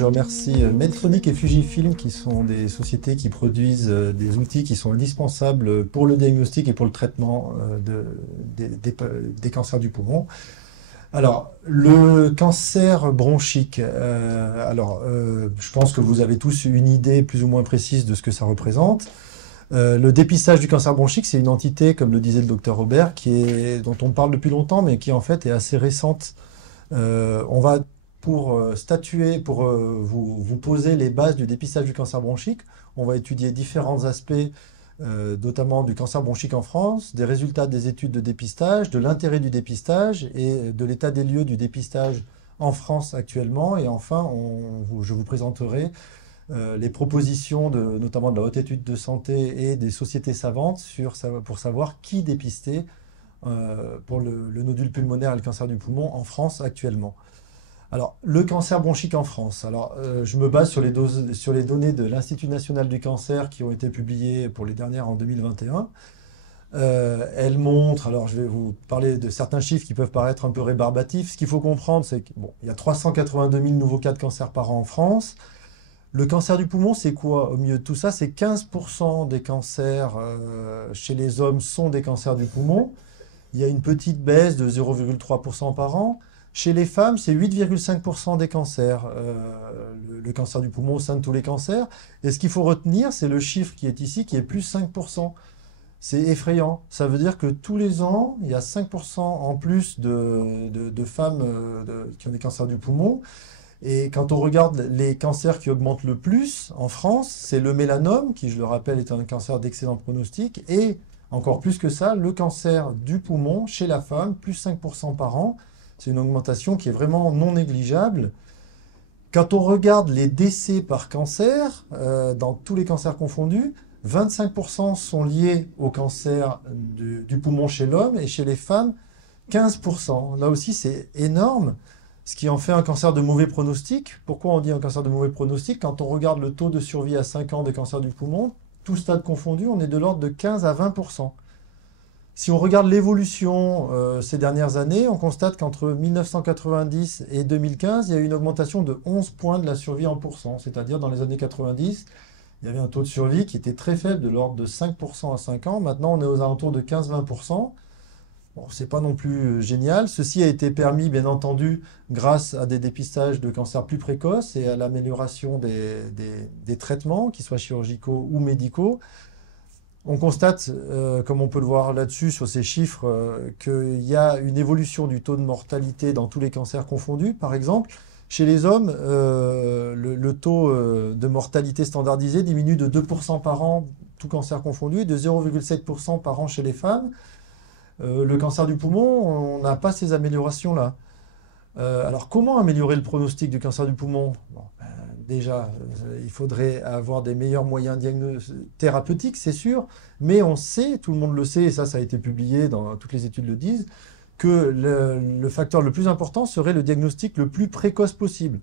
je remercie Medtronic et Fujifilm qui sont des sociétés qui produisent des outils qui sont indispensables pour le diagnostic et pour le traitement des cancers du poumon. Alors, le cancer bronchique, je pense que vous avez tous une idée plus ou moins précise de ce que ça représente. Le dépistage du cancer bronchique, c'est une entité, comme le disait le docteur Robert, dont on parle depuis longtemps, mais qui en fait est assez récente. On va, pour statuer, pour vous poser les bases du dépistage du cancer bronchique, on va étudier différents aspects, notamment du cancer bronchique en France, des résultats des études de dépistage, de l'intérêt du dépistage et de l'état des lieux du dépistage en France actuellement. Et enfin, je vous présenterai les propositions, notamment de la Haute Étude de Santé et des sociétés savantes pour savoir qui dépister pour le nodule pulmonaire et le cancer du poumon en France actuellement. Alors, le cancer bronchique en France. Alors, je me base sur les données de l'Institut national du cancer qui ont été publiées pour les dernières en 2021. Elles montrent, alors je vais vous parler de certains chiffres qui peuvent paraître un peu rébarbatifs. Ce qu'il faut comprendre, c'est qu'il y a 382 000 nouveaux cas de cancer par an en France. Le cancer du poumon, c'est quoi au milieu de tout ça? C'est 15% des cancers chez les hommes sont des cancers du poumon. Il y a une petite baisse de 0,3% par an. Chez les femmes, c'est 8,5% des cancers, le cancer du poumon au sein de tous les cancers. Et ce qu'il faut retenir, c'est le chiffre qui est ici, qui est plus 5%. C'est effrayant. Ça veut dire que tous les ans, il y a 5% en plus de femmes qui ont des cancers du poumon. Et quand on regarde les cancers qui augmentent le plus en France, c'est le mélanome, qui, je le rappelle, est un cancer d'excellent pronostic, et encore plus que ça, le cancer du poumon chez la femme, plus 5% par an. C'est une augmentation qui est vraiment non négligeable. Quand on regarde les décès par cancer, dans tous les cancers confondus, 25% sont liés au cancer du poumon chez l'homme et chez les femmes, 15%. Là aussi, c'est énorme, ce qui en fait un cancer de mauvais pronostic. Pourquoi on dit un cancer de mauvais pronostic? Quand on regarde le taux de survie à 5 ans des cancers du poumon, tout stade confondu, on est de l'ordre de 15 à 20%. Si on regarde l'évolution ces dernières années, on constate qu'entre 1990 et 2015, il y a eu une augmentation de 11 points de la survie en pourcent. C'est-à-dire, dans les années 90, il y avait un taux de survie qui était très faible, de l'ordre de 5% à 5 ans. Maintenant, on est aux alentours de 15-20%. Bon, c'est pas non plus génial. Ceci a été permis, bien entendu, grâce à des dépistages de cancers plus précoces et à l'amélioration des traitements, qu'ils soient chirurgicaux ou médicaux. On constate, comme on peut le voir là-dessus, sur ces chiffres, qu'il y a une évolution du taux de mortalité dans tous les cancers confondus. Par exemple, chez les hommes, le taux de mortalité standardisé diminue de 2% par an, tout cancer confondu, et de 0,7% par an chez les femmes. Le cancer du poumon, on n'a pas ces améliorations-là. Alors, comment améliorer le pronostic du cancer du poumon? Déjà, il faudrait avoir des meilleurs moyens thérapeutiques, c'est sûr, mais on sait, tout le monde le sait, et ça a été publié, toutes les études le disent, que le facteur le plus important serait le diagnostic le plus précoce possible.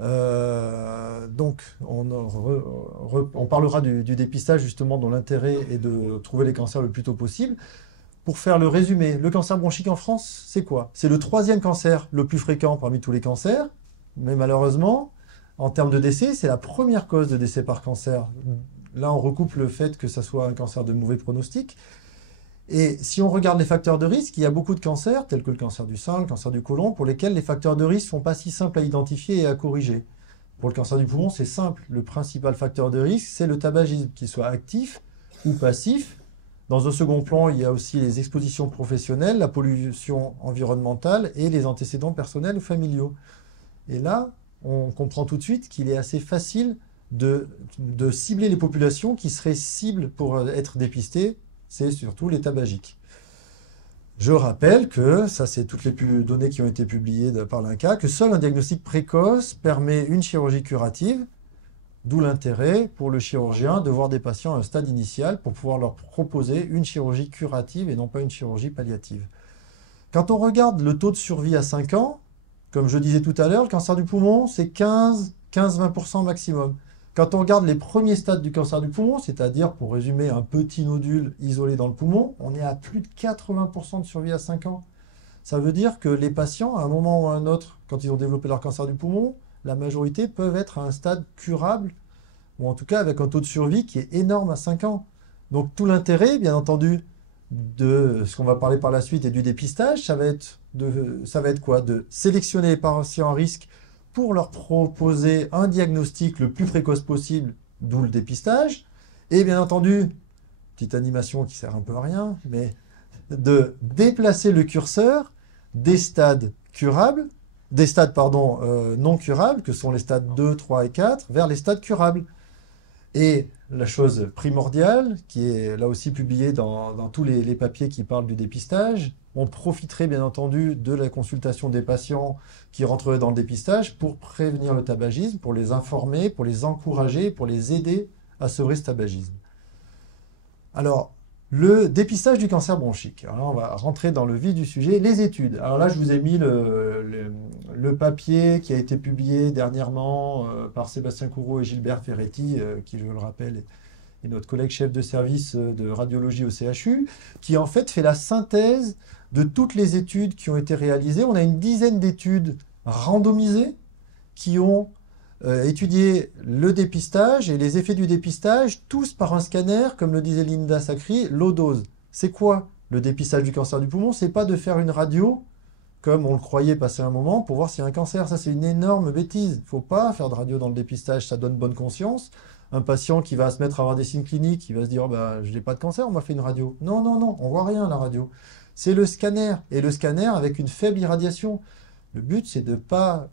Donc, on parlera du dépistage, justement, dont l'intérêt est de trouver les cancers le plus tôt possible. Pour faire le résumé, le cancer bronchique en France, c'est quoi? C'est le 3e cancer le plus fréquent parmi tous les cancers, mais malheureusement, en termes de décès, c'est la première cause de décès par cancer. Là, on recoupe le fait que ça soit un cancer de mauvais pronostic. Et si on regarde les facteurs de risque, il y a beaucoup de cancers, tels que le cancer du sein, le cancer du côlon, pour lesquels les facteurs de risque ne sont pas si simples à identifier et à corriger. Pour le cancer du poumon, c'est simple. Le principal facteur de risque, c'est le tabagisme, qu'il soit actif ou passif. Dans un second plan, il y a aussi les expositions professionnelles, la pollution environnementale et les antécédents personnels ou familiaux. Et là, on comprend tout de suite qu'il est assez facile de cibler les populations qui seraient cibles pour être dépistées, c'est surtout les tabagiques. Je rappelle que, ça c'est toutes les données qui ont été publiées par l'INCa, que seul un diagnostic précoce permet une chirurgie curative, d'où l'intérêt pour le chirurgien de voir des patients à un stade initial pour pouvoir leur proposer une chirurgie curative et non pas une chirurgie palliative. Quand on regarde le taux de survie à 5 ans, comme je disais tout à l'heure, le cancer du poumon, c'est 15-20% maximum. Quand on regarde les premiers stades du cancer du poumon, c'est-à-dire, pour résumer, un petit nodule isolé dans le poumon, on est à plus de 80% de survie à 5 ans. Ça veut dire que les patients, à un moment ou à un autre, quand ils ont développé leur cancer du poumon, la majorité peuvent être à un stade curable, ou en tout cas avec un taux de survie qui est énorme à 5 ans. Donc tout l'intérêt, bien entendu, de ce qu'on va parler par la suite et du dépistage, ça va être quoi? De sélectionner les patients à risque pour leur proposer un diagnostic le plus précoce possible, d'où le dépistage. Et bien entendu, petite animation qui sert un peu à rien, mais de déplacer le curseur des stades curables, des stades pardon, non curables, que sont les stades 2, 3 et 4, vers les stades curables. Et la chose primordiale, qui est là aussi publiée dans tous les papiers qui parlent du dépistage, on profiterait bien entendu de la consultation des patients qui rentreraient dans le dépistage pour prévenir le tabagisme, pour les informer, pour les encourager, pour les aider à sevrer ce tabagisme. Alors, le dépistage du cancer bronchique. Alors là, on va rentrer dans le vif du sujet, les études. Alors là, je vous ai mis le papier qui a été publié dernièrement par Sébastien Courreau et Gilbert Ferretti, qui, je le rappelle, est notre collègue chef de service de radiologie au CHU, qui en fait fait la synthèse de toutes les études qui ont été réalisées. On a une dizaine d'études randomisées qui ont étudier le dépistage et les effets du dépistage, tous par un scanner, comme le disait Linda Sacri, low dose. C'est quoi le dépistage du cancer du poumon? C'est pas de faire une radio, comme on le croyait passer un moment, pour voir s'il y a un cancer. Ça, c'est une énorme bêtise. Il ne faut pas faire de radio dans le dépistage, ça donne bonne conscience. Un patient qui va se mettre à avoir des signes cliniques, qui va se dire oh, bah, je n'ai pas de cancer, on m'a fait une radio. Non, non, non, on voit rien à la radio. C'est le scanner, et le scanner avec une faible irradiation. Le but, c'est de ne pas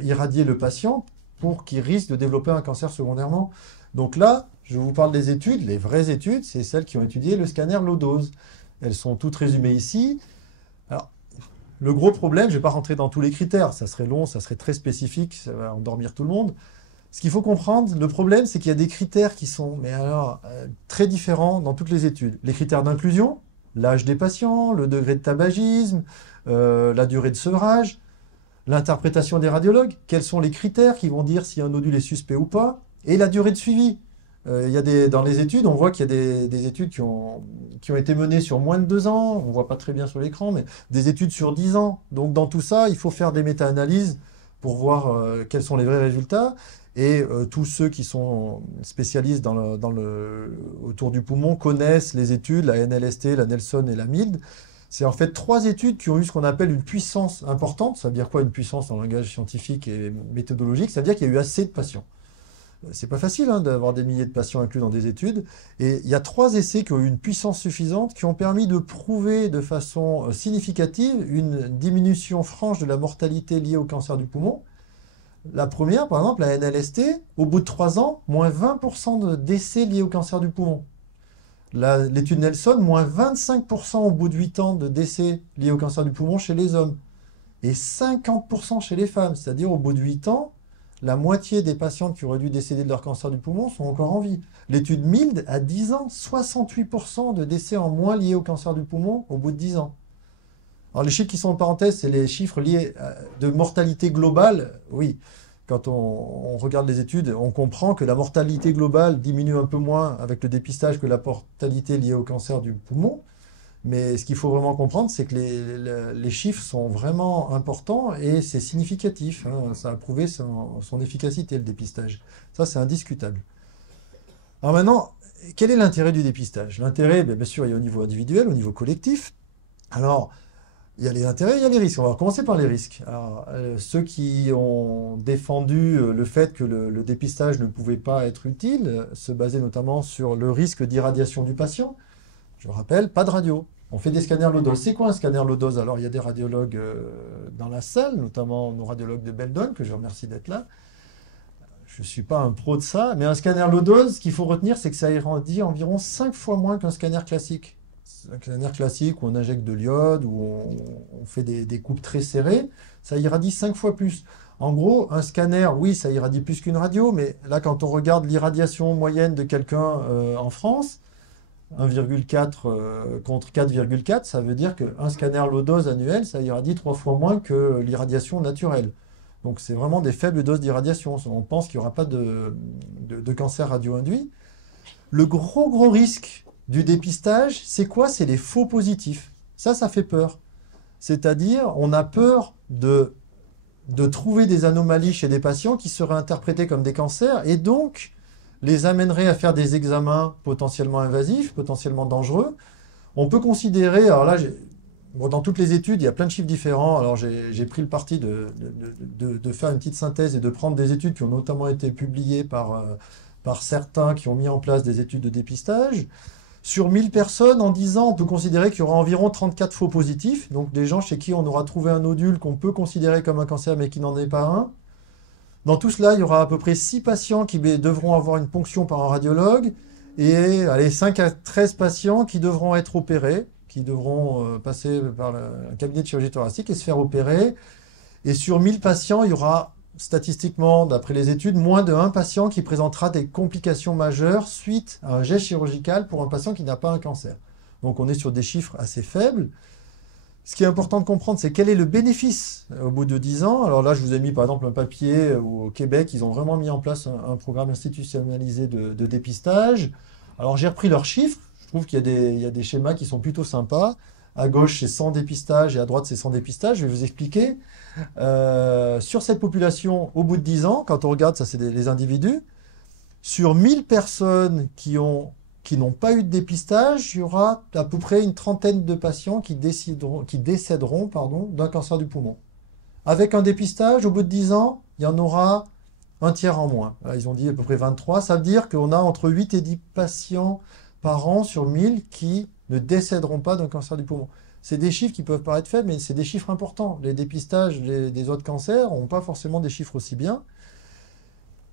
irradier le patient pour qu'il risque de développer un cancer secondairement. Donc là, je vous parle des études, les vraies études, c'est celles qui ont étudié le scanner low dose. Elles sont toutes résumées ici. Alors, le gros problème, je ne vais pas rentrer dans tous les critères, ça serait long, ça serait très spécifique, ça va endormir tout le monde. Ce qu'il faut comprendre, le problème, c'est qu'il y a des critères qui sont très différents dans toutes les études. Les critères d'inclusion, l'âge des patients, le degré de tabagisme, la durée de sevrage, l'interprétation des radiologues, quels sont les critères qui vont dire si un nodule est suspect ou pas, et la durée de suivi. Dans les études, on voit qu'il y a des études qui ont été menées sur moins de 2 ans, on ne voit pas très bien sur l'écran, mais des études sur 10 ans. Donc dans tout ça, il faut faire des méta-analyses pour voir quels sont les vrais résultats. Et tous ceux qui sont spécialistes autour du poumon connaissent les études, la NLST, la Nelson et la MILD. C'est en fait 3 études qui ont eu ce qu'on appelle une puissance importante. Ça veut dire quoi une puissance en langage scientifique et méthodologique? Ça veut dire qu'il y a eu assez de patients. C'est pas facile d'avoir des milliers de patients inclus dans des études. Et il y a 3 essais qui ont eu une puissance suffisante, qui ont permis de prouver de façon significative une diminution franche de la mortalité liée au cancer du poumon. La première, par exemple, la NLST, au bout de 3 ans, moins 20% de décès liés au cancer du poumon. L'étude Nelson, moins 25% au bout de 8 ans de décès liés au cancer du poumon chez les hommes. Et 50% chez les femmes. C'est-à-dire, au bout de 8 ans, la moitié des patientes qui auraient dû décéder de leur cancer du poumon sont encore en vie. L'étude MILD, à 10 ans, 68% de décès en moins liés au cancer du poumon au bout de 10 ans. Alors les chiffres qui sont en parenthèse, c'est les chiffres liés de mortalité globale. Oui, quand on regarde les études, on comprend que la mortalité globale diminue un peu moins avec le dépistage que la mortalité liée au cancer du poumon. Mais ce qu'il faut vraiment comprendre, c'est que les chiffres sont vraiment importants et c'est significatif. Ça a prouvé son efficacité, le dépistage. Ça, c'est indiscutable. Alors maintenant, quel est l'intérêt du dépistage? L'intérêt, bien sûr, il y a au niveau individuel, au niveau collectif. Alors, il y a les intérêts, il y a les risques. On va commencer par les risques. Alors, ceux qui ont défendu le fait que le dépistage ne pouvait pas être utile se basaient notamment sur le risque d'irradiation du patient. Je rappelle, pas de radio. On fait des scanners low dose. C'est quoi un scanner low dose? Alors, il y a des radiologues dans la salle, notamment nos radiologues de Beldon, que je remercie d'être là. Je ne suis pas un pro de ça, mais un scanner low dose, ce qu'il faut retenir, c'est que ça irradie environ 5 fois moins qu'un scanner classique. Un scanner classique où on injecte de l'iode, où on fait des coupes très serrées, ça irradie 5 fois plus. En gros, un scanner, oui, ça irradie plus qu'une radio, mais là, quand on regarde l'irradiation moyenne de quelqu'un en France, 1,4 contre 4,4, ça veut dire qu'un scanner low dose annuel, ça irradie 3 fois moins que l'irradiation naturelle. Donc c'est vraiment des faibles doses d'irradiation. On pense qu'il n'y aura pas de cancer radio-induit. Le gros risque du dépistage, c'est quoi? C'est les faux positifs. Ça fait peur. C'est-à-dire, on a peur de de trouver des anomalies chez des patients qui seraient interprétés comme des cancers et donc les amènerait à faire des examens potentiellement invasifs, potentiellement dangereux. On peut considérer, alors là, bon, dans toutes les études, il y a plein de chiffres différents. Alors j'ai pris le parti de faire une petite synthèse et de prendre des études qui ont notamment été publiées par certains qui ont mis en place des études de dépistage. Sur 1000 personnes, en 10 ans, on peut considérer qu'il y aura environ 34 faux positifs, donc des gens chez qui on aura trouvé un nodule qu'on peut considérer comme un cancer mais qui n'en est pas un. Dans tout cela, il y aura à peu près 6 patients qui devront avoir une ponction par un radiologue et allez, 5 à 13 patients qui devront être opérés, qui devront passer par un cabinet de chirurgie thoracique et se faire opérer. Et sur 1000 patients, il y aura statistiquement, d'après les études, moins de 1 patient qui présentera des complications majeures suite à un geste chirurgical pour un patient qui n'a pas un cancer. Donc on est sur des chiffres assez faibles. Ce qui est important de comprendre, c'est quel est le bénéfice au bout de 10 ans. Alors là, je vous ai mis par exemple un papier où au Québec, ils ont vraiment mis en place un programme institutionnalisé de dépistage. Alors j'ai repris leurs chiffres. Je trouve qu'il y a des schémas qui sont plutôt sympas. À gauche, c'est 100 dépistages et à droite, c'est 100 dépistages. Je vais vous expliquer. Sur cette population, au bout de 10 ans, quand on regarde, ça c'est les individus, sur 1000 personnes qui n'ont pas eu de dépistage, il y aura à peu près une trentaine de patients qui décéderont d'un cancer du poumon. Avec un dépistage, au bout de 10 ans, il y en aura un tiers en moins. Ils ont dit à peu près 23. Ça veut dire qu'on a entre 8 et 10 patients par an sur 1000 qui ne décéderont pas d'un cancer du poumon. C'est des chiffres qui peuvent paraître faibles, mais c'est des chiffres importants. Les dépistages des autres cancers n'ont pas forcément des chiffres aussi bien.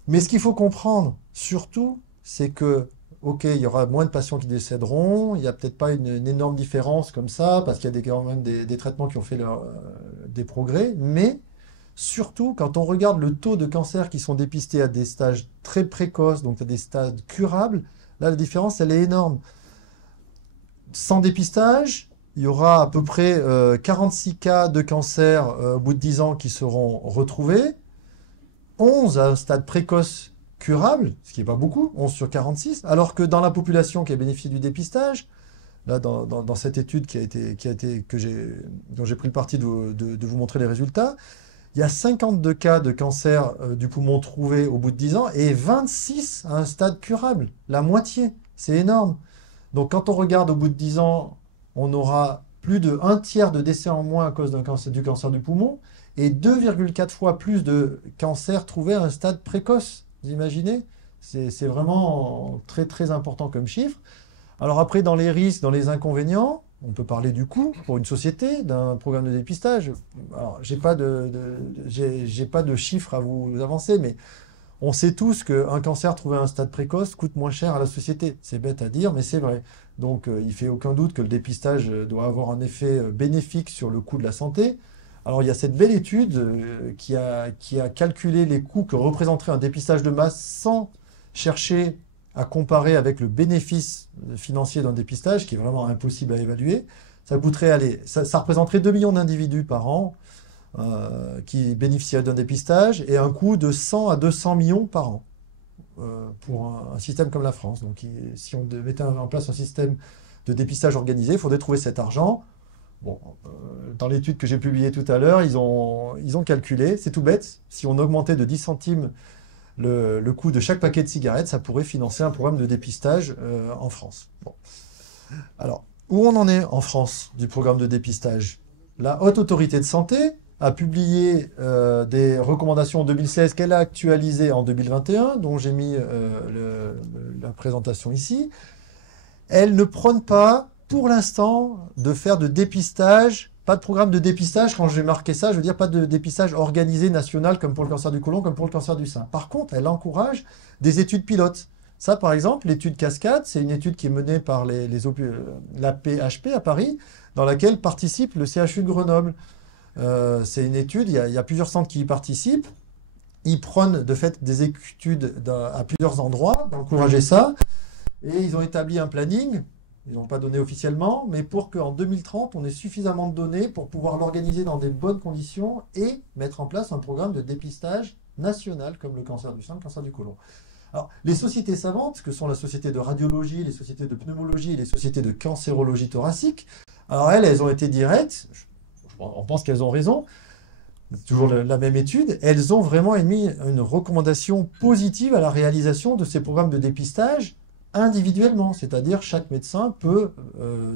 Mais ce qu'il faut comprendre, surtout, c'est que, ok, il y aura moins de patients qui décéderont, il n'y a peut-être pas une énorme différence comme ça, parce qu'il y a quand même des traitements qui ont fait des progrès, mais surtout, quand on regarde le taux de cancers qui sont dépistés à des stades très précoces, donc à des stades curables, là, la différence, elle est énorme. Sans dépistage, il y aura à peu près 46 cas de cancer au bout de 10 ans qui seront retrouvés, 11 à un stade précoce curable, ce qui n'est pas beaucoup, 11 sur 46, alors que dans la population qui a bénéficié du dépistage, là dans cette étude dont j'ai pris le parti de vous montrer les résultats, il y a 52 cas de cancer du poumon trouvés au bout de 10 ans et 26 à un stade curable, la moitié, c'est énorme. Donc quand on regarde au bout de 10 ans, on aura plus de 1/3 de décès en moins à cause du cancer du poumon et 2,4 fois plus de cancers trouvés à un stade précoce. Vous imaginez? C'est vraiment très très important comme chiffre. Alors après, dans les risques, dans les inconvénients, on peut parler du coût pour une société d'un programme de dépistage. Alors, j'ai pas de chiffres à vous avancer, mais on sait tous qu'un cancer trouvé à un stade précoce coûte moins cher à la société. C'est bête à dire, mais c'est vrai. Donc, il ne fait aucun doute que le dépistage doit avoir un effet bénéfique sur le coût de la santé. Alors, il y a cette belle étude qui a calculé les coûts que représenterait un dépistage de masse sans chercher à comparer avec le bénéfice financier d'un dépistage, qui est vraiment impossible à évaluer. Ça coûterait, allez, ça représenterait 2 millions d'individus par an qui bénéficieraient d'un dépistage et un coût de 100 à 200 millions par an pour un système comme la France. Donc, si on mettait en place un système de dépistage organisé, il faudrait trouver cet argent. Bon, dans l'étude que j'ai publiée tout à l'heure, ils ont calculé, c'est tout bête, si on augmentait de 10 centimes le coût de chaque paquet de cigarettes, ça pourrait financer un programme de dépistage en France. Bon. Alors, où on en est en France du programme de dépistage? La Haute Autorité de Santé a publié des recommandations en 2016 qu'elle a actualisées en 2021, dont j'ai mis la présentation ici. Elle ne prône pas, pour l'instant, de faire de dépistage. Pas de programme de dépistage, quand j'ai marqué ça, je veux dire pas de dépistage organisé national comme pour le cancer du côlon, comme pour le cancer du sein. Par contre, elle encourage des études pilotes. Ça, par exemple, l'étude Cascade, c'est une étude qui est menée par la PHP à Paris, dans laquelle participe le CHU de Grenoble. C'est une étude, il y a plusieurs centres qui y participent. Ils prônent de fait des études à plusieurs endroits, d'encourager ça. Et ils ont établi un planning. Ils n'ont pas donné officiellement, mais pour qu'en 2030, on ait suffisamment de données pour pouvoir l'organiser dans des bonnes conditions et mettre en place un programme de dépistage national comme le cancer du sein, le cancer du côlon. Alors, les sociétés savantes, que sont la société de radiologie, les sociétés de pneumologie et les sociétés de cancérologie thoracique, alors elles ont été directes, on pense qu'elles ont raison. toujours la même étude, elles ont vraiment émis une recommandation positive à la réalisation de ces programmes de dépistage individuellement. C'est-à-dire chaque médecin peut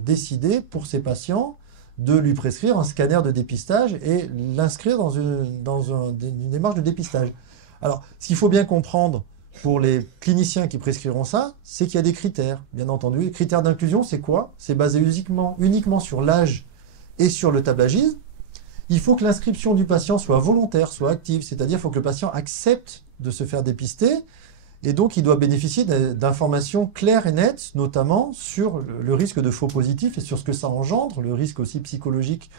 décider pour ses patients de lui prescrire un scanner de dépistage et l'inscrire dans une démarche de dépistage. Alors, ce qu'il faut bien comprendre pour les cliniciens qui prescriront ça, c'est qu'il y a des critères, bien entendu. Les critères d'inclusion, c'est quoi? C'est basé uniquement sur l'âge et sur le tabagisme. Il faut que l'inscription du patient soit volontaire, soit active, c'est-à-dire qu'il faut que le patient accepte de se faire dépister, et donc il doit bénéficier d'informations claires et nettes, notamment sur le risque de faux positifs et sur ce que ça engendre, le risque aussi psychologique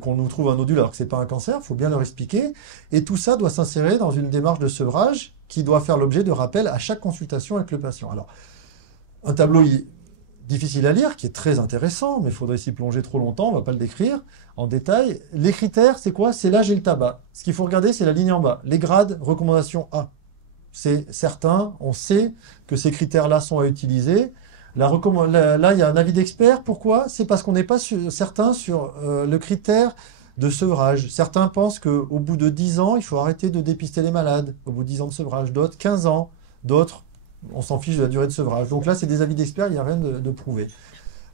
qu'on nous trouve un nodule alors que ce n'est pas un cancer, il faut bien leur expliquer, et tout ça doit s'insérer dans une démarche de sevrage qui doit faire l'objet de rappels à chaque consultation avec le patient. Alors, un tableau difficile à lire, qui est très intéressant, mais il faudrait s'y plonger trop longtemps, on ne va pas le décrire en détail. Les critères, c'est quoi? C'est l'âge et le tabac. Ce qu'il faut regarder, c'est la ligne en bas. Les grades, recommandation A. C'est certain, on sait que ces critères-là sont à utiliser. Là, il y a un avis d'expert. Pourquoi? C'est parce qu'on n'est pas certain sur le critère de sevrage. Certains pensent qu'au bout de 10 ans, il faut arrêter de dépister les malades. Au bout de 10 ans de sevrage. D'autres, 15 ans. D'autres, on s'en fiche de la durée de sevrage. Donc là, c'est des avis d'experts, il n'y a rien de prouvé.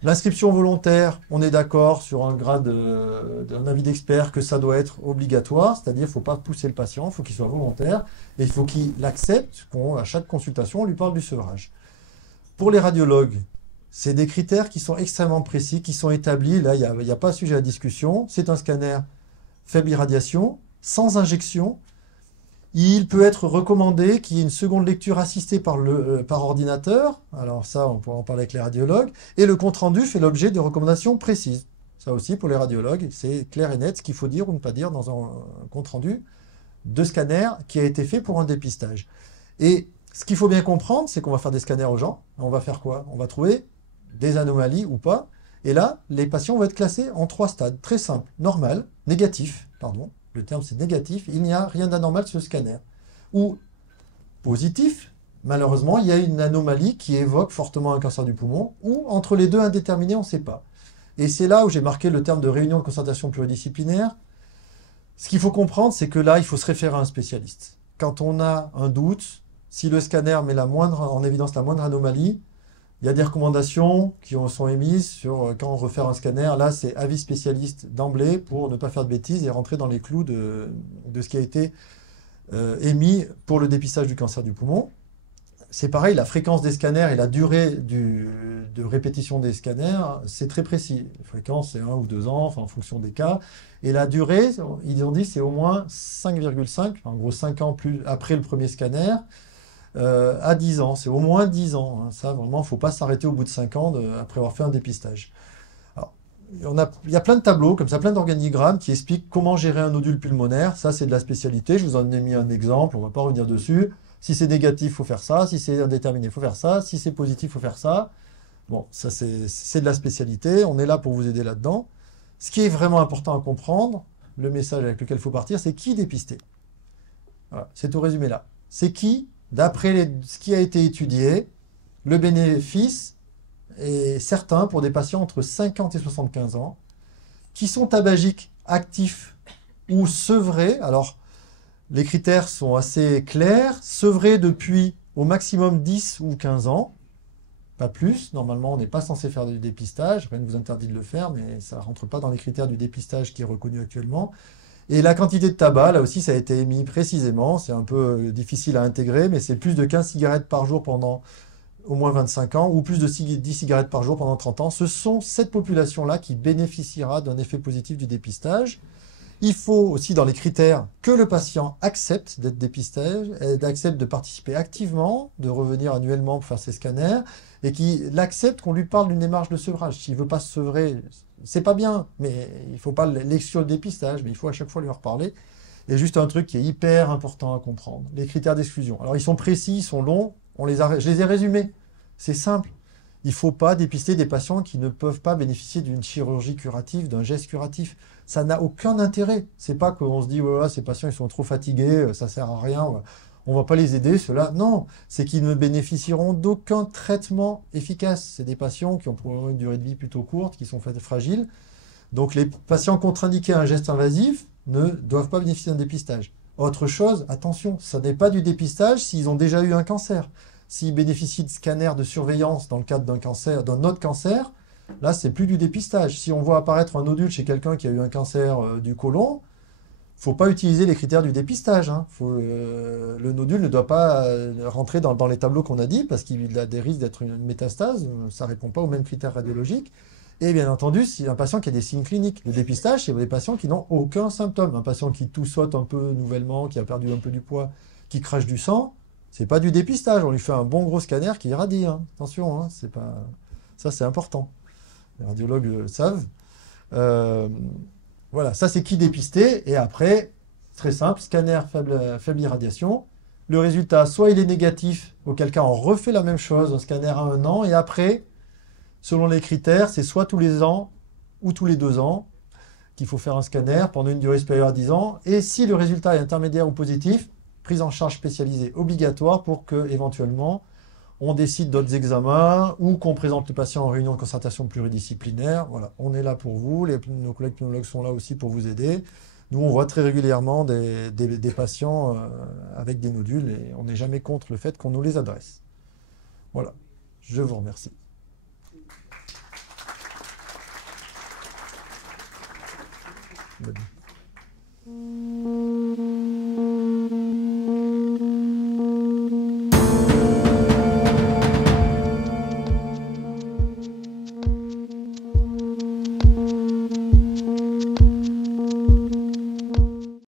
L'inscription volontaire, on est d'accord sur un grade d'un avis d'expert que ça doit être obligatoire, c'est-à-dire qu'il ne faut pas pousser le patient, il faut qu'il soit volontaire, et il faut qu'il accepte qu'à chaque consultation, on lui parle du sevrage. Pour les radiologues, c'est des critères qui sont extrêmement précis, qui sont établis, là, il n'y a pas sujet à discussion, c'est un scanner faible irradiation, sans injection. Il peut être recommandé qu'il y ait une seconde lecture assistée par ordinateur. Alors ça, on pourra en parler avec les radiologues. Et le compte-rendu fait l'objet de recommandations précises. Ça aussi, pour les radiologues, c'est clair et net ce qu'il faut dire ou ne pas dire dans un compte-rendu de scanner qui a été fait pour un dépistage. Et ce qu'il faut bien comprendre, c'est qu'on va faire des scanners aux gens. On va faire quoi? On va trouver des anomalies ou pas. Et là, les patients vont être classés en 3 stades. Très simple. Normal, négatif, pardon. Le terme c'est négatif, il n'y a rien d'anormal sur ce scanner. Ou positif, malheureusement, il y a une anomalie qui évoque fortement un cancer du poumon, ou entre les deux indéterminés, on ne sait pas. Et c'est là où j'ai marqué le terme de réunion de concertation pluridisciplinaire. Ce qu'il faut comprendre, c'est que là, il faut se référer à un spécialiste. Quand on a un doute, si le scanner met en évidence la moindre anomalie, il y a des recommandations qui sont émises sur quand on veut un scanner. Là, c'est avis spécialiste d'emblée pour ne pas faire de bêtises et rentrer dans les clous de ce qui a été émis pour le dépistage du cancer du poumon. C'est pareil, la fréquence des scanners et la durée de répétition des scanners, c'est très précis. La fréquence, c'est 1 ou 2 ans, enfin, en fonction des cas. Et la durée, ils ont dit, c'est au moins 5,5, en gros 5 ans plus après le premier scanner. À 10 ans, c'est au moins 10 ans. Hein. Ça, vraiment, il ne faut pas s'arrêter au bout de 5 ans après avoir fait un dépistage. Alors, il y a plein de tableaux, comme ça, plein d'organigrammes qui expliquent comment gérer un nodule pulmonaire. Ça, c'est de la spécialité. Je vous en ai mis un exemple, on ne va pas revenir dessus. Si c'est négatif, il faut faire ça. Si c'est indéterminé, il faut faire ça. Si c'est positif, il faut faire ça. Bon, ça, c'est de la spécialité. On est là pour vous aider là-dedans. Ce qui est vraiment important à comprendre, le message avec lequel il faut partir, c'est qui dépister. Voilà, c'est tout résumé là. C'est qui? D'après ce qui a été étudié, le bénéfice est certain pour des patients entre 50 et 75 ans qui sont tabagiques actifs ou sevrés. Alors, les critères sont assez clairs. Sevrés depuis au maximum 10 ou 15 ans, pas plus. Normalement, on n'est pas censé faire du dépistage. Rien ne vous interdit de le faire, mais ça ne rentre pas dans les critères du dépistage qui est reconnu actuellement. Et la quantité de tabac, là aussi, ça a été émis précisément. C'est un peu difficile à intégrer, mais c'est plus de 15 cigarettes par jour pendant au moins 25 ans, ou plus de 10 cigarettes par jour pendant 30 ans. Ce sont cette population-là qui bénéficiera d'un effet positif du dépistage. Il faut aussi, dans les critères, que le patient accepte d'être dépisté, accepte de participer activement, de revenir annuellement pour faire ses scanners, et qu'il accepte qu'on lui parle d'une démarche de sevrage. S'il ne veut pas se sevrer, c'est pas bien, mais il ne faut pas l'exclure le dépistage, mais il faut à chaque fois lui en reparler. Et juste un truc qui est hyper important à comprendre, les critères d'exclusion. Alors ils sont précis, ils sont longs, je les ai résumés. C'est simple. Il ne faut pas dépister des patients qui ne peuvent pas bénéficier d'une chirurgie curative, d'un geste curatif. Ça n'a aucun intérêt. C'est pas qu'on se dit, voilà, ces patients ils sont trop fatigués, ça ne sert à rien, on ne va pas les aider, ceux-là. Non, c'est qu'ils ne bénéficieront d'aucun traitement efficace. C'est des patients qui ont probablement une durée de vie plutôt courte, qui sont fragiles. Donc les patients contre-indiqués à un geste invasif, ne doivent pas bénéficier d'un dépistage. Autre chose, attention, ça n'est pas du dépistage s'ils ont déjà eu un cancer. S'ils bénéficient de scanners de surveillance dans le cadre d'un cancer, d'un autre cancer, là, c'est plus du dépistage. Si on voit apparaître un nodule chez quelqu'un qui a eu un cancer du côlon, il ne faut pas utiliser les critères du dépistage. Hein. Le nodule ne doit pas rentrer dans les tableaux qu'on a dit parce qu'il a des risques d'être une métastase. Ça ne répond pas aux mêmes critères radiologiques. Et bien entendu, si un patient qui a des signes cliniques, le dépistage, c'est des patients qui n'ont aucun symptôme. Un patient qui toussote un peu nouvellement, qui a perdu un peu du poids, qui crache du sang, c'est pas du dépistage. On lui fait un bon gros scanner qui irradie. Hein. Attention, hein, c'est pas... ça c'est important. Les radiologues le savent. Voilà, ça c'est qui dépister. Et après, très simple, scanner faible irradiation. Le résultat, soit il est négatif, auquel cas on refait la même chose, un scanner à 1 an, et après, selon les critères, c'est soit tous les ans ou tous les 2 ans qu'il faut faire un scanner pendant une durée supérieure à 10 ans. Et si le résultat est intermédiaire ou positif, prise en charge spécialisée obligatoire pour que, éventuellement, on décide d'autres examens ou qu'on présente le patient en réunion de concertation pluridisciplinaire. Voilà, on est là pour vous. Nos collègues pneumologues sont là aussi pour vous aider. Nous, on voit très régulièrement des patients avec des nodules et on n'est jamais contre le fait qu'on nous les adresse. Voilà, je vous remercie. Bonne nuit.